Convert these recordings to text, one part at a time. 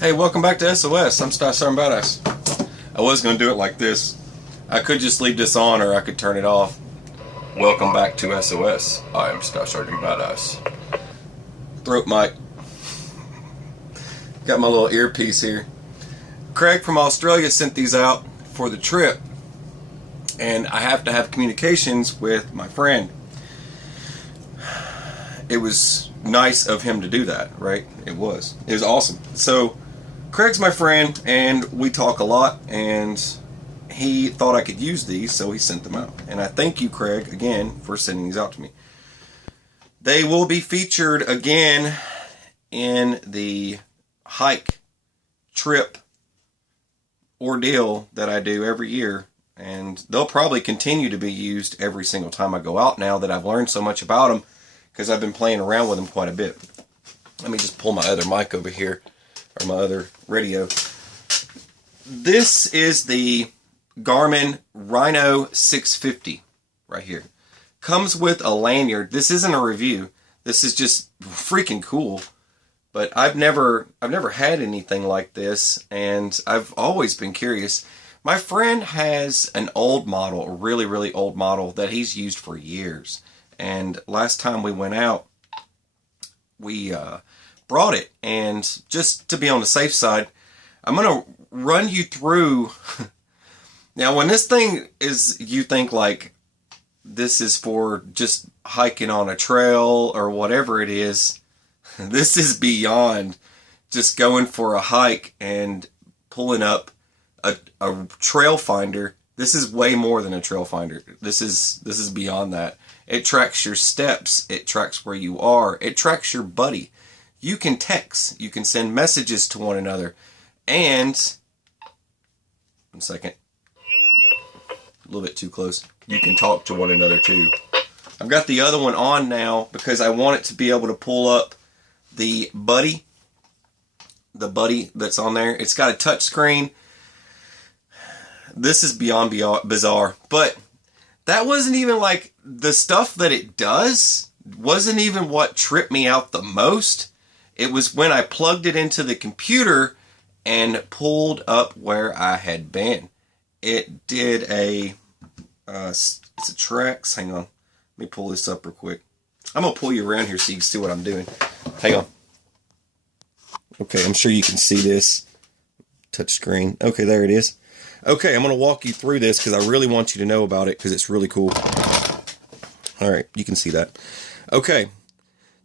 Hey, welcome back to SOS. I'm Star Sergeant Badass. I was going to do it like this. I could just leave this on or I could turn it off. Welcome back to SOS. I am Star Sergeant Badass. Throat mic. Got my little earpiece here. Craig from Australia sent these out for the trip. And I have to have communications with my friend. It was nice of him to do that, right? It was awesome. So Craig's my friend and we talk a lot, and he thought I could use these, so he sent them out. And I thank you, Craig, again for sending these out to me. They will be featured again in the hike trip ordeal that I do every year, and they'll probably continue to be used every single time I go out now that I've learned so much about them, because I've been playing around with them quite a bit. Let me just pull my other mic over here, or my other radio. This is the Garmin Rhino 650 right here. Comes with a lanyard. This isn't a review. This is just freaking cool. But I've never had anything like this, and I've always been curious. My friend has an old model, a really, really old model that he's used for years. And last time we went out, we brought it. And just to be on the safe side, I'm going to run you through. Now, when this thing is, you think like this is for just hiking on a trail or whatever it is. This is beyond just going for a hike and pulling up a trail finder. This is way more than a trail finder. This is beyond that. It tracks your steps. It tracks where you are. It tracks your buddy. You can text. You can send messages to one another. And, 1 second. A little bit too close. You can talk to one another too. I've got the other one on now because I want it to be able to pull up the buddy that's on there. It's got a touch screen. This is beyond bizarre, but that wasn't even like the stuff that it does wasn't even what tripped me out the most. It was when I plugged it into the computer and pulled up where I had been. It did it's a tracks. Hang on. Let me pull this up real quick. I'm going to pull you around here so you can see what I'm doing. Hang on. Okay, I'm sure you can see this. Touch screen. Okay, there it is. Okay, I'm going to walk you through this because I really want you to know about it because it's really cool. Alright, you can see that. Okay,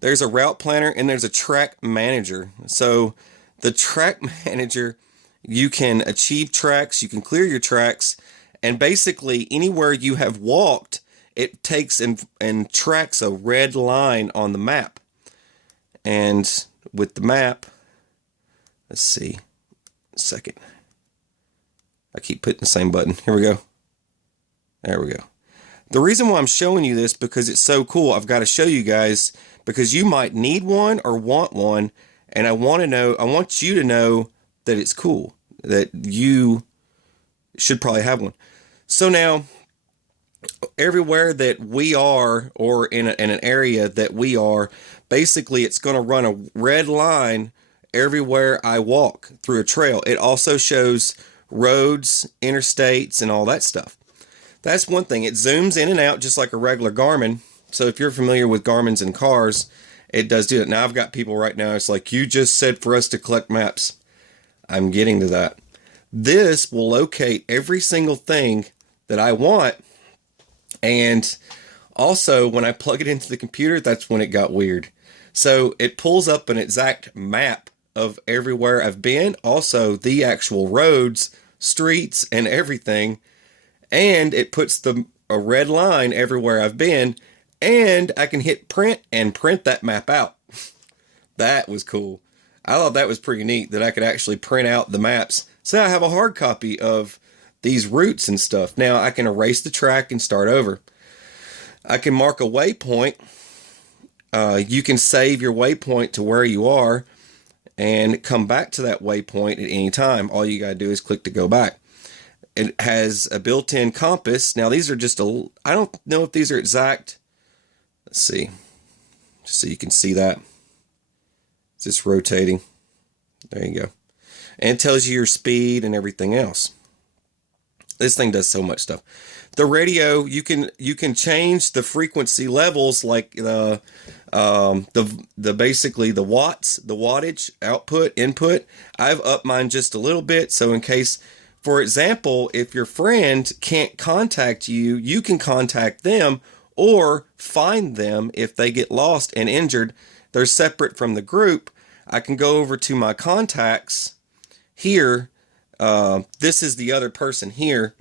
there's a route planner and there's a track manager. So the track manager, you can achieve tracks, you can clear your tracks, and basically anywhere you have walked, it takes and tracks a red line on the map. And with the map, let's see, a second. I keep putting the same button. Here we go. There we go. The reason why I'm showing you this because it's so cool. I've got to show you guys because you might need one or want one, and I want you to know that it's cool, that you should probably have one. So now, everywhere that we are, or in an area that we are, basically it's going to run a red line everywhere I walk through a trail. It also shows roads, interstates, and all that stuff. That's one thing. It zooms in and out just like a regular Garmin. So if you're familiar with Garmin's and cars, it does do it. Now I've got people right now, it's like, you just said for us to collect maps. I'm getting to that. This will locate every single thing that I want. And also when I plug it into the computer, that's when it got weird. So it pulls up an exact map of everywhere I've been, also the actual roads, streets, and everything, and it puts a red line everywhere I've been, and I can hit print and print that map out. That was cool. I thought that was pretty neat that I could actually print out the maps. So I have a hard copy of these routes and stuff. Now I can erase the track and start over. I can mark a waypoint. You can save your waypoint to where you are and come back to that waypoint at any time. All you gotta do is click to go back. It has a built-in compass. Now these are just I don't know if these are exact. Let's see, just so you can see that. It's just rotating. There you go. and it tells you your speed and everything else. This thing does so much stuff. The radio, you can change the frequency levels, like the basically the watts, the wattage, output, input. I've upped mine just a little bit, so in case, for example, if your friend can't contact you, you can contact them or find them if they get lost and injured. They're separate from the group. I can go over to my contacts here. This is the other person here.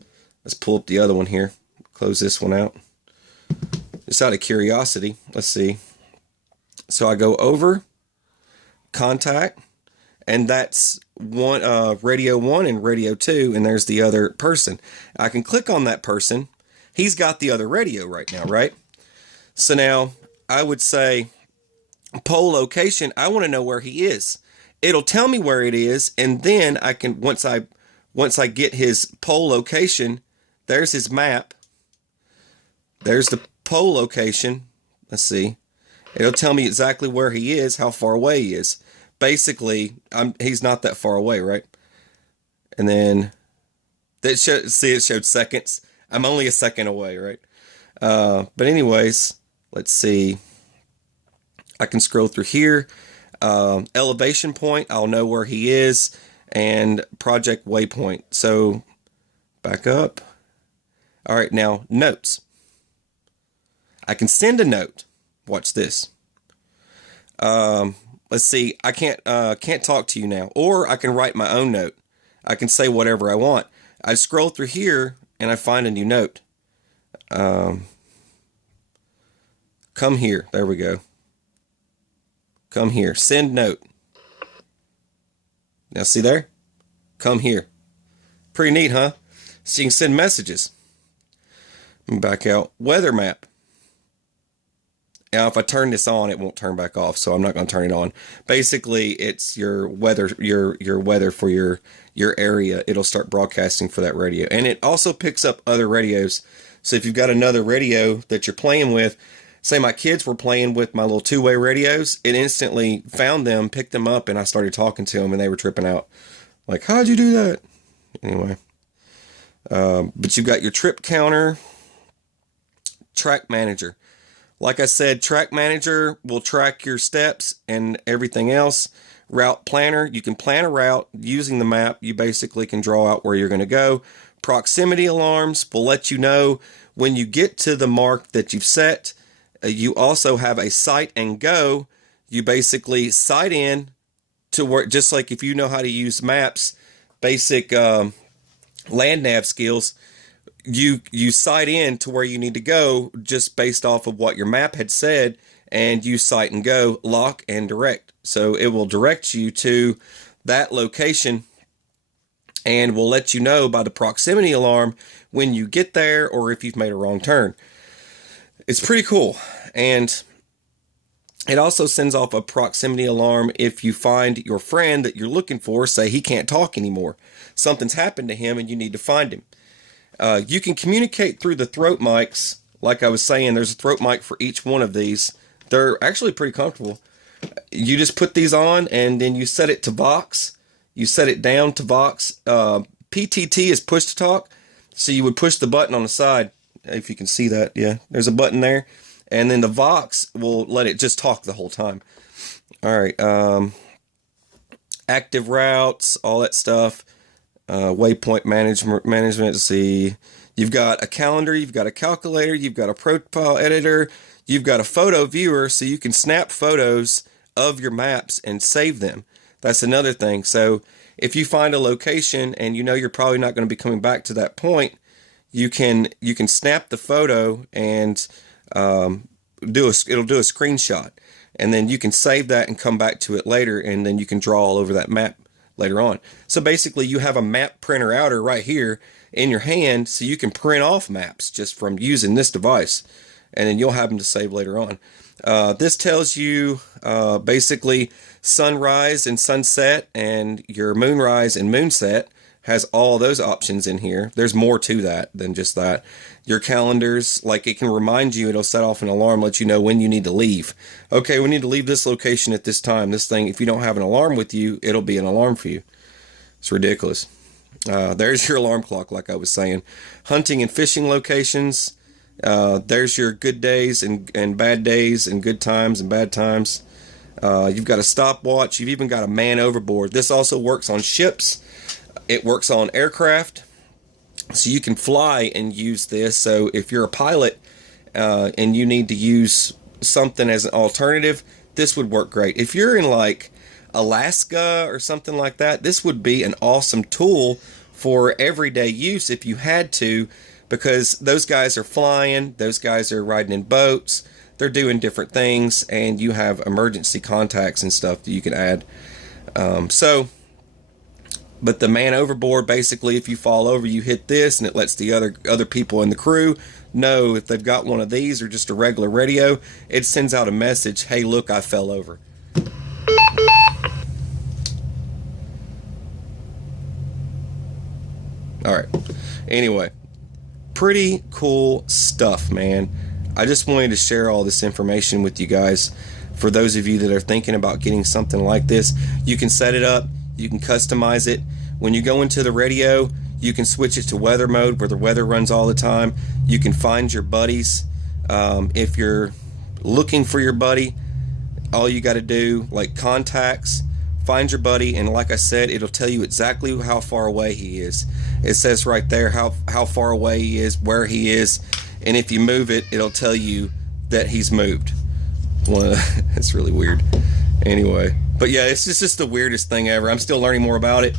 Let's pull up the other one here. Close this one out. Just out of curiosity. Let's see. So I go over, contact, and that's one, radio 1 and radio 2, and there's the other person. I can click on that person. He's got the other radio right now, right? So now I would say pole location. I want to know where he is. It'll tell me where it is, and then I can, once I get his pole location, there's his map. There's the pole location. Let's see. It'll tell me exactly where he is, how far away he is. Basically, he's not that far away, right? And then it showed seconds. I'm only a second away, right? But anyways, let's see. I can scroll through here. Elevation point, I'll know where he is, and project waypoint. So back up. All right, now notes. I can send a note. Watch this. Let's see. I can't talk to you now, or I can write my own note. I can say whatever I want. I scroll through here and I find a new note. Come here. There we go. Come here. Send note. Now see there? Come here. Pretty neat, huh? So you can send messages. Back out. Weather map. Now, if I turn this on, it won't turn back off, so I'm not going to turn it on. Basically, it's your weather, your weather for your area. It'll start broadcasting for that radio, and it also picks up other radios. So if you've got another radio that you're playing with, say my kids were playing with my little two-way radios, it instantly found them, picked them up, and I started talking to them, and they were tripping out. Like, how'd you do that? Anyway, but you've got your trip counter, track manager. Like I said, track manager will track your steps and everything else. Route planner, you can plan a route using the map. You basically can draw out where you're going to go. Proximity alarms will let you know when you get to the mark that you've set. You also have a sight and go. You basically sight in to where, just like if you know how to use maps, basic land nav skills, you sight in to where you need to go just based off of what your map had said, and you sight and go, lock and direct. So it will direct you to that location and will let you know by the proximity alarm when you get there or if you've made a wrong turn. It's pretty cool. And it also sends off a proximity alarm if you find your friend that you're looking for, say he can't talk anymore. Something's happened to him and you need to find him. You can communicate through the throat mics. Like I was saying, there's a throat mic for each one of these. They're actually pretty comfortable. You just put these on and then you set it to Vox. You set it down to Vox. PTT is push to talk. So you would push the button on the side. If you can see that. Yeah, there's a button there. And then the Vox will let it just talk the whole time. All right. Active routes, all that stuff. Waypoint management. Let's see. You've got a calendar. You've got a calculator. You've got a profile editor. You've got a photo viewer, so you can snap photos of your maps and save them. That's another thing. So if you find a location and you know you're probably not going to be coming back to that point, you can snap the photo and it'll do a screenshot, and then you can save that and come back to it later, and then you can draw all over that map later on. So basically you have a map printer outer right here in your hand, so you can print off maps just from using this device, and then you'll have them to save later on. This tells you basically sunrise and sunset, and your moonrise and moonset has all those options in here. There's more to that than just that. Your calendars, like it can remind you, it'll set off an alarm, let you know when you need to leave. Okay, we need to leave this location at this time. This thing, if you don't have an alarm with you, it'll be an alarm for you. It's ridiculous. There's your alarm clock, like I was saying. Hunting and fishing locations. There's your good days and bad days, and good times and bad times. You've got a stopwatch. You've even got a man overboard. This also works on ships. It works on aircraft. So you can fly and use this. So if you're a pilot and you need to use something as an alternative, this would work great. If you're in like Alaska or something like that, this would be an awesome tool for everyday use if you had to, because those guys are flying, those guys are riding in boats, they're doing different things, and you have emergency contacts and stuff that you can add. But the man overboard, basically, if you fall over, you hit this, and it lets the other people in the crew know if they've got one of these or just a regular radio. It sends out a message, hey, look, I fell over. Alright, anyway, pretty cool stuff, man. I just wanted to share all this information with you guys. For those of you that are thinking about getting something like this, you can set it up, you can customize it. When you go into the radio, you can switch it to weather mode where the weather runs all the time. You can find your buddies. If you're looking for your buddy, all you got to do, like contacts, find your buddy, and like I said, it'll tell you exactly how far away he is. It says right there how far away he is, where he is, and if you move it, it'll tell you that he's moved. Well, that's really weird. Anyway, but yeah, it's just the weirdest thing ever. I'm still learning more about it,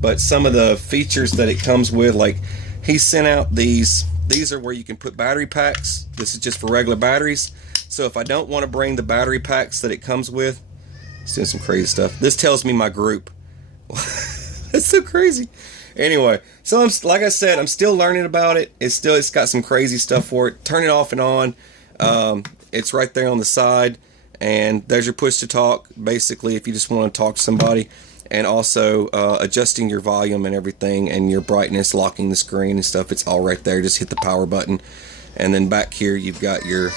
but some of the features that it comes with, like he sent out these are where you can put battery packs. This is just for regular batteries. So if I don't want to bring the battery packs that it comes with, it's doing some crazy stuff. This tells me my group. That's so crazy. Anyway, so like I said, I'm still learning about it. It's got some crazy stuff for it. Turn it off and on. It's right there on the side, and there's your push to talk. Basically, if you just want to talk to somebody, and also adjusting your volume and everything, and your brightness, locking the screen and stuff. It's all right there. Just hit the power button, and then back here you've got your.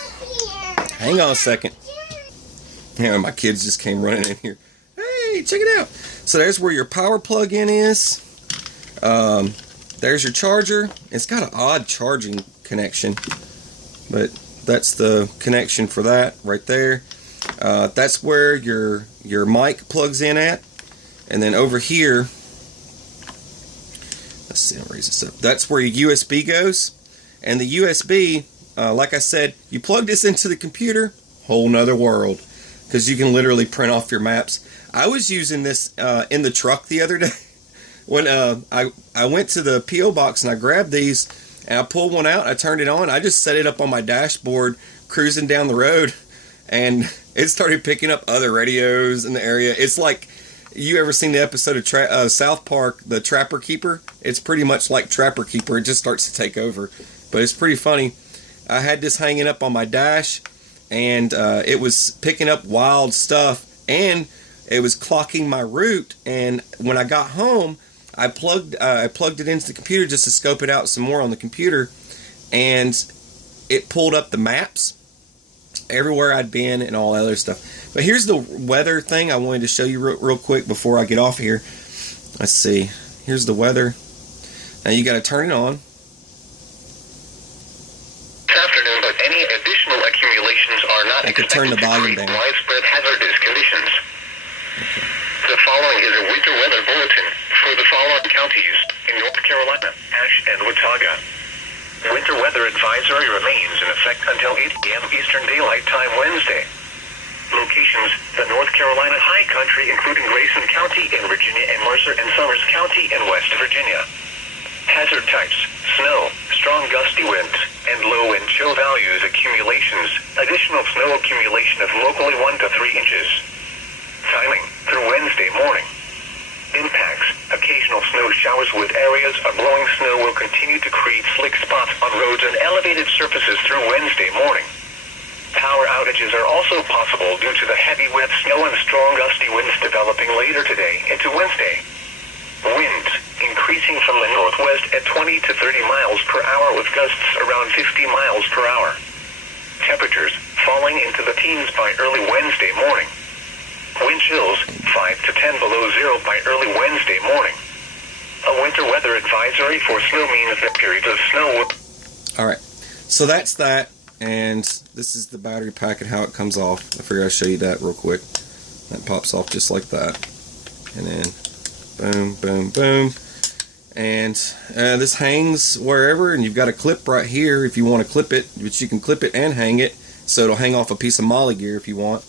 Hang on a second. Yeah, my kids just came running in here. Hey, check it out. So there's where your power plug-in is. There's your charger. It's got an odd charging connection, but that's the connection for that right there. That's where your mic plugs in at. And then over here, let's see, I'll raise this up. That's where your USB goes. And the USB, like I said, you plug this into the computer, whole nother world, because you can literally print off your maps. I was using this in the truck the other day. When I went to the P.O. box and I grabbed these and I pulled one out, I turned it on, I just set it up on my dashboard cruising down the road, and it started picking up other radios in the area. It's like, you ever seen the episode of South Park, The Trapper Keeper? It's pretty much like Trapper Keeper. It just starts to take over. But it's pretty funny. I had this hanging up on my dash, and it was picking up wild stuff, and it was clocking my route. And when I got home, I plugged it into the computer just to scope it out some more on the computer, and it pulled up the maps everywhere I'd been and all that other stuff. But here's the weather thing I wanted to show you real quick before I get off here. Let's see. Here's the weather. Now you got to turn it on. This afternoon, but any additional accumulations are not I could turn the volume down. Widespread hazardous conditions. Okay. The following is a winter weather bulletin for the following counties in North Carolina, Ashe and Watauga. Winter weather advisory remains in effect until 8 p.m. Eastern Daylight Time Wednesday. Locations: the North Carolina High Country, including Grayson County in Virginia and Mercer and Summers County in West Virginia. Hazard types: snow, strong gusty winds, and low and chill values accumulations. Additional snow accumulation of locally 1 to 3 inches. Timing: through Wednesday morning. Impacts: occasional snow showers with areas of blowing snow will continue to create slick spots on roads and elevated surfaces through Wednesday morning. Power outages are also possible due to the heavy wet snow and strong gusty winds developing later today into Wednesday. Winds increasing from the northwest at 20 to 30 miles per hour with gusts around 50 miles per hour. Temperatures falling into the teens by early Wednesday morning. Wind chills 5 to 10 below zero by early Wednesday morning. weather advisory for snow means that periods of snow. Alright, so that's that, and this is the battery pack and how it comes off. I figured I'd show you that real quick. That pops off just like that. And then boom, boom, boom. And this hangs wherever, and you've got a clip right here if you want to clip it, but you can clip it and hang it, so it'll hang off a piece of molly gear if you want.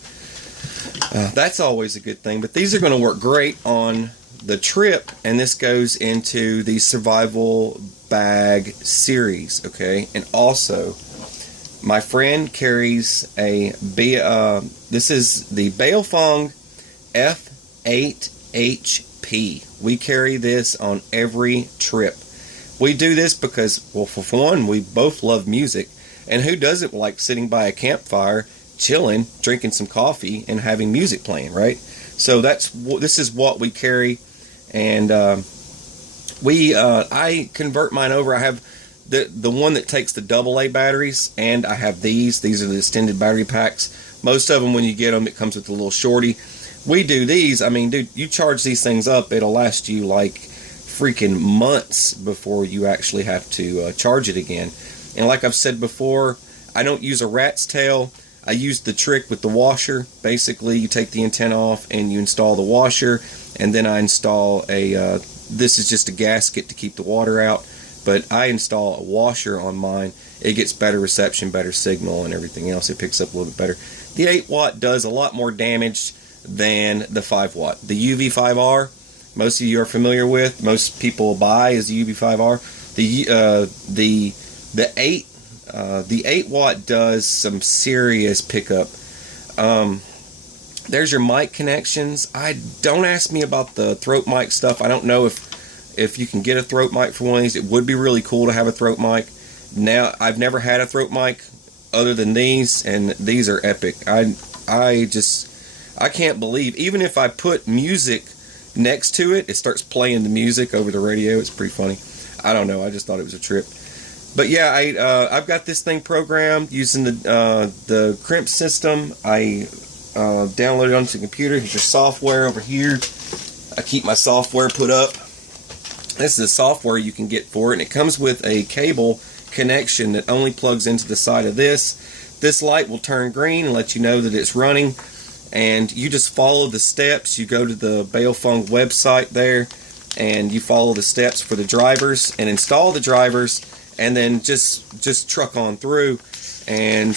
That's always a good thing, but these are going to work great on the Trip, and this goes into the survival bag series, okay? And also, my friend carries this is the Baofeng F8HP. We carry this on every trip. We do this because, well, for one, we both love music, and who doesn't like sitting by a campfire, chilling, drinking some coffee, and having music playing, right? So this is what we carry. And I convert mine over. I have the one that takes the AA batteries, and I have these are the extended battery packs. Most of them, when you get them, it comes with a little shorty. We do these, I mean, dude, you charge these things up, it'll last you like freaking months before you actually have to charge it again. And like I've said before, I don't use a rat's tail. I use the trick with the washer. Basically, you take the antenna off and you install the washer, and then I install this is just a gasket to keep the water out, but I install a washer on mine. It gets better reception, better signal, and everything else. It picks up a little bit better. The 8 watt does a lot more damage than the 5 watt. The UV5R, most of you are familiar with, most people buy is the UV5R. The 8 watt does some serious pickup. There's your mic connections. Don't ask me about the throat mic stuff. I don't know if you can get a throat mic for one of these. It would be really cool to have a throat mic. Now, I've never had a throat mic other than these, and these are epic. I can't believe, even if I put music next to it, it starts playing the music over the radio. It's pretty funny. I don't know. I just thought it was a trip. But yeah, I've got this thing programmed using the COMMS system. I downloaded it onto the computer. Here's your software over here. I keep my software put up. This is the software you can get for it, and it comes with a cable connection that only plugs into the side of this. This light will turn green and let you know that it's running, and you just follow the steps. You go to the Baofeng website there, and you follow the steps for the drivers and install the drivers, and then just truck on through, and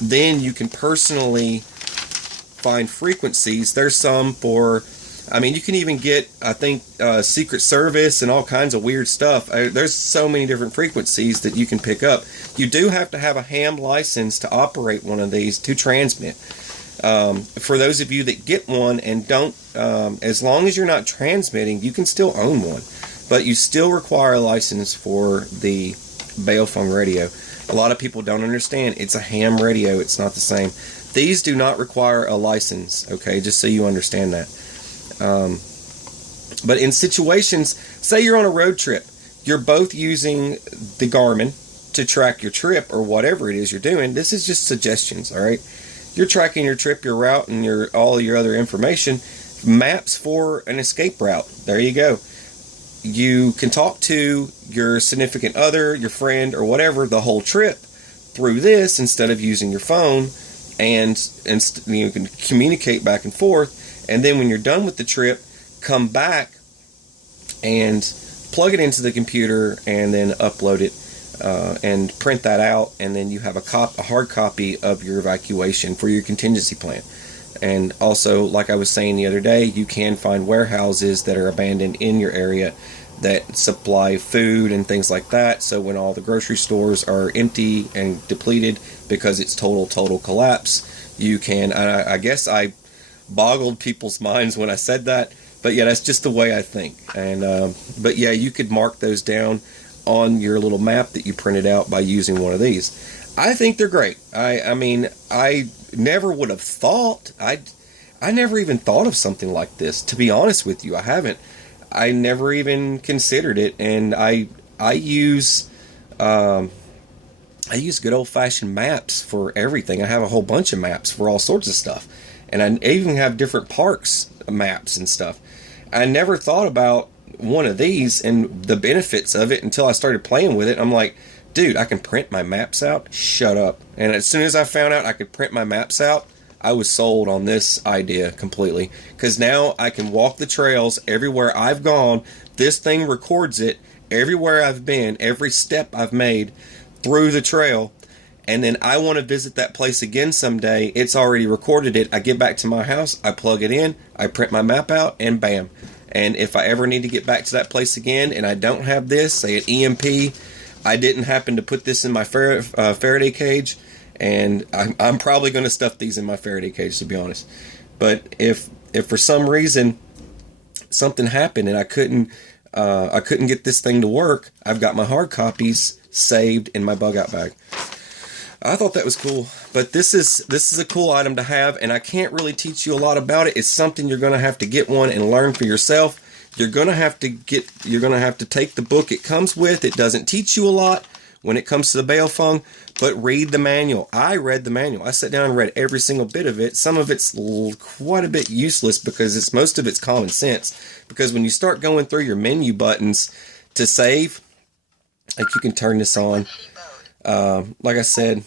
then you can personally find frequencies. There's some for, I mean, you can even get, I think, Secret Service and all kinds of weird stuff. There's so many different frequencies that you can pick up. You do have to have a ham license to operate one of these to transmit. For those of you that get one and don't, as long as you're not transmitting, you can still own one. But you still require a license for the Baofeng radio. A lot of people don't understand. It's a ham radio. It's not the same. These do not require a license, okay, just so you understand that. But in situations, say you're on a road trip, you're both using the Garmin to track your trip or whatever it is you're doing. This is just suggestions, all right? You're tracking your trip, your route, and all your other information. Maps for an escape route. There you go. You can talk to your significant other, your friend, or whatever the whole trip through this instead of using your phone, and you can communicate back and forth. And then when you're done with the trip, come back and plug it into the computer and then upload it and print that out, and then you have a hard copy of your evacuation for your contingency plan. And also, like I was saying the other day, you can find warehouses that are abandoned in your area that supply food and things like that. So when all the grocery stores are empty and depleted because it's total collapse, you can, I guess I boggled people's minds when I said that, but yeah, that's just the way I think. And but yeah, you could mark those down on your little map that you printed out by using one of these. I think they're great. I mean, I never would have thought, I never even thought of something like this, to be honest with you. I never even considered it, and I use good old-fashioned maps for everything. I have a whole bunch of maps for all sorts of stuff, and I even have different parks maps and stuff. I never thought about one of these and the benefits of it until I started playing with it. I'm like, dude, I can print my maps out. Shut up. And as soon as I found out I could print my maps out, I was sold on this idea completely. Because now I can walk the trails everywhere I've gone. This thing records it everywhere I've been, every step I've made through the trail. And then I want to visit that place again someday. It's already recorded it. I get back to my house, I plug it in, I print my map out, and bam. And if I ever need to get back to that place again and I don't have this, say an EMP, I didn't happen to put this in my Faraday cage, and I'm probably going to stuff these in my Faraday cage, to be honest. But if for some reason something happened and I couldn't get this thing to work, I've got my hard copies saved in my bug out bag. I thought that was cool, but this is a cool item to have, and I can't really teach you a lot about it. It's something you're going to have to get one and learn for yourself. You're going to have to take the book it comes with. It doesn't teach you a lot when it comes to the Baofeng, but read the manual. I read the manual. I sat down and read every single bit of it. Some of it's quite a bit useless because most of it's common sense. Because when you start going through your menu buttons to save, like you can turn this on. Like I said,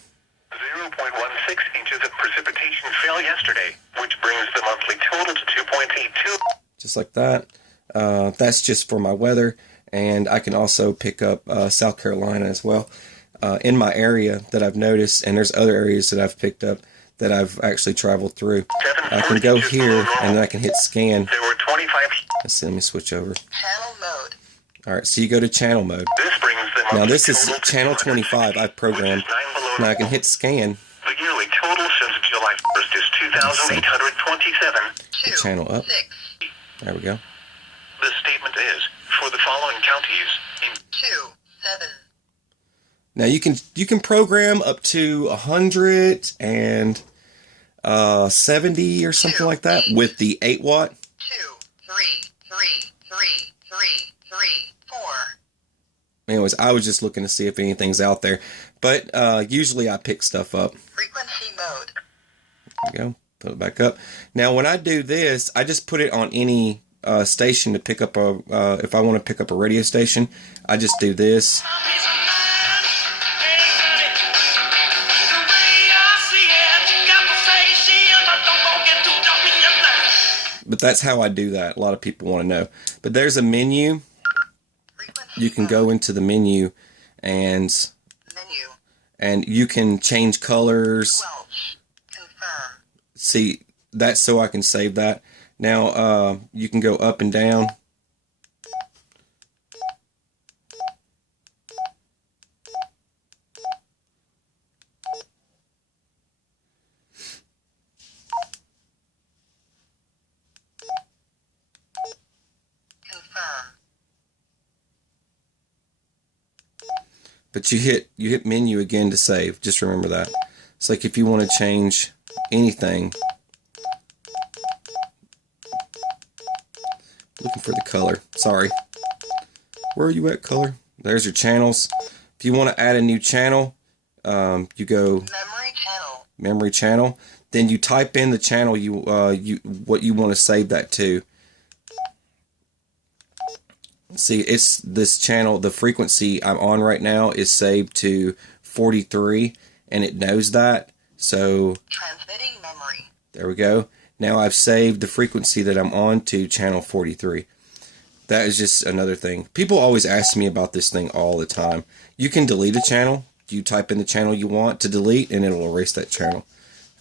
0.16 inches of precipitation fell yesterday, which brings the monthly total to 2.82. Just like that. That's just for my weather, and I can also pick up South Carolina as well in my area that I've noticed, and there's other areas that I've picked up that I've actually traveled through. I can go here, and then I can hit scan. There were 25. Let's see, let me switch over. Channel mode. All right, so you go to channel mode. This brings the Now this is total to channel 25 I've programmed. Now I can hit scan. The yearly total since July 1st is 2,827. The channel up. 6, There we go. The statement is, for the following counties, in 2, 7. Now you can program up to 170 or something like that with the 8 watt. 2, 3, 3, 3, 3, 3, 4. Anyways, I was just looking to see if anything's out there, but usually I pick stuff up. Frequency mode. There we go. Put it back up. Now when I do this, I just put it on any station to pick up if I want to pick up a radio station, I just do this. But that's how I do that. A lot of people want to know. But there's a menu. You can go into the menu and you can change colors. 12. Confirm. See, that's so I can save that. Now, you can go up and down. Confirm. But you hit menu again to save. Just remember that. It's like if you want to change anything. Looking for the color. Sorry. Where are you at, color? There's your channels. If you want to add a new channel, you go memory channel. Then you type in the channel what you want to save that to. See, it's this channel. The frequency I'm on right now is saved to 43, and it knows that. So transmitting memory. There we go. Now I've saved the frequency that I'm on to channel 43. That is just another thing. People always ask me about this thing all the time. You can delete a channel. You type in the channel you want to delete, and it'll erase that channel.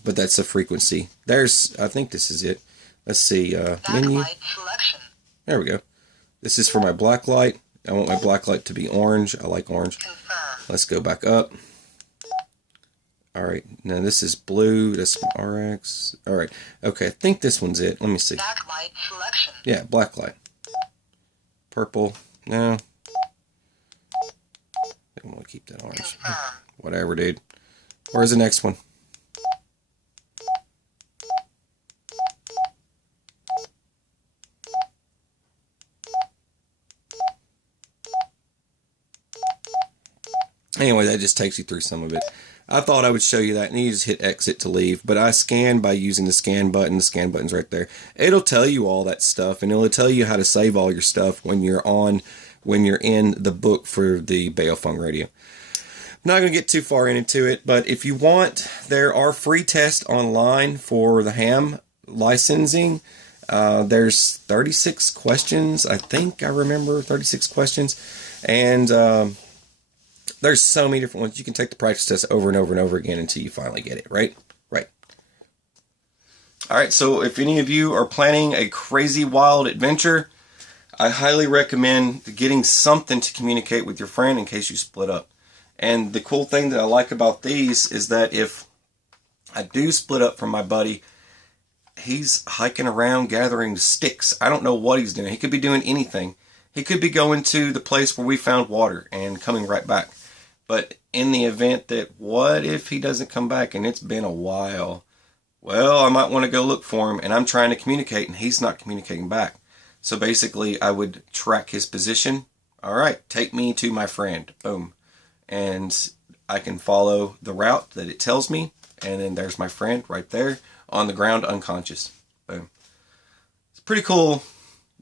But that's a frequency. I think this is it. Let's see. Menu. Selection. There we go. This is for my black light. I want my black light to be orange. I like orange. Confirm. Let's go back up. Alright, now this is blue. That's RX. Alright, okay, I think this one's it. Let me see. Backlight selection. Yeah, black light. Purple. No. I want to keep that orange. Confirm. Whatever, dude. Where's the next one? Anyway, that just takes you through some of it. I thought I would show you that, and you just hit exit to leave. But I scan by using the scan button. The scan button's right there. It'll tell you all that stuff, and it'll tell you how to save all your stuff when you're in the book for the Baofeng radio. I'm not going to get too far into it, but if you want, there are free tests online for the ham licensing. There's 36 questions. I think I remember 36 questions. And there's so many different ones. You can take the practice test over and over and over again until you finally get it, right? Right. All right, so if any of you are planning a crazy wild adventure, I highly recommend getting something to communicate with your friend in case you split up. And the cool thing that I like about these is that if I do split up from my buddy, he's hiking around gathering sticks. I don't know what he's doing. He could be doing anything. He could be going to the place where we found water and coming right back. But in the event that, what if he doesn't come back and it's been a while? Well, I might want to go look for him, and I'm trying to communicate and he's not communicating back. So basically, I would track his position. All right, take me to my friend. Boom. And I can follow the route that it tells me. And then there's my friend right there on the ground, unconscious. Boom. It's a pretty cool,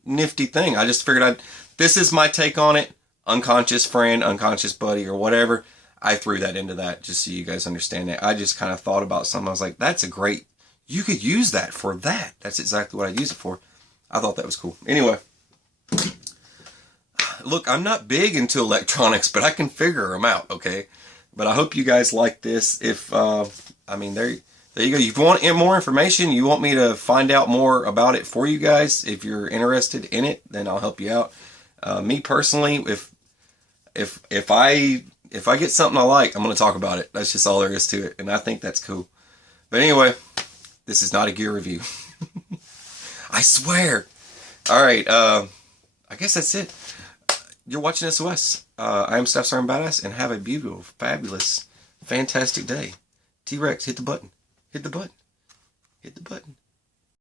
nifty thing. I just figured this is my take on it. Unconscious friend, unconscious buddy, or whatever. I threw that into that just so you guys understand that. I just kind of thought about something. I was like, that's a great, you could use that for that. That's exactly what I'd use it for. I thought that was cool. Anyway. Look, I'm not big into electronics, but I can figure them out, okay? But I hope you guys like this. If, I mean, there you go. If you want more information, you want me to find out more about it for you guys, if you're interested in it, then I'll help you out. Me personally, if I get something I like, I'm going to talk about it. That's just all there is to it, and I think that's cool. But anyway, this is not a gear review. I swear. All right, I guess that's it. You're watching SOS. I am Staff Sergeant Badass, and have a beautiful, fabulous, fantastic day. T-Rex, hit the button. Hit the button. Hit the button.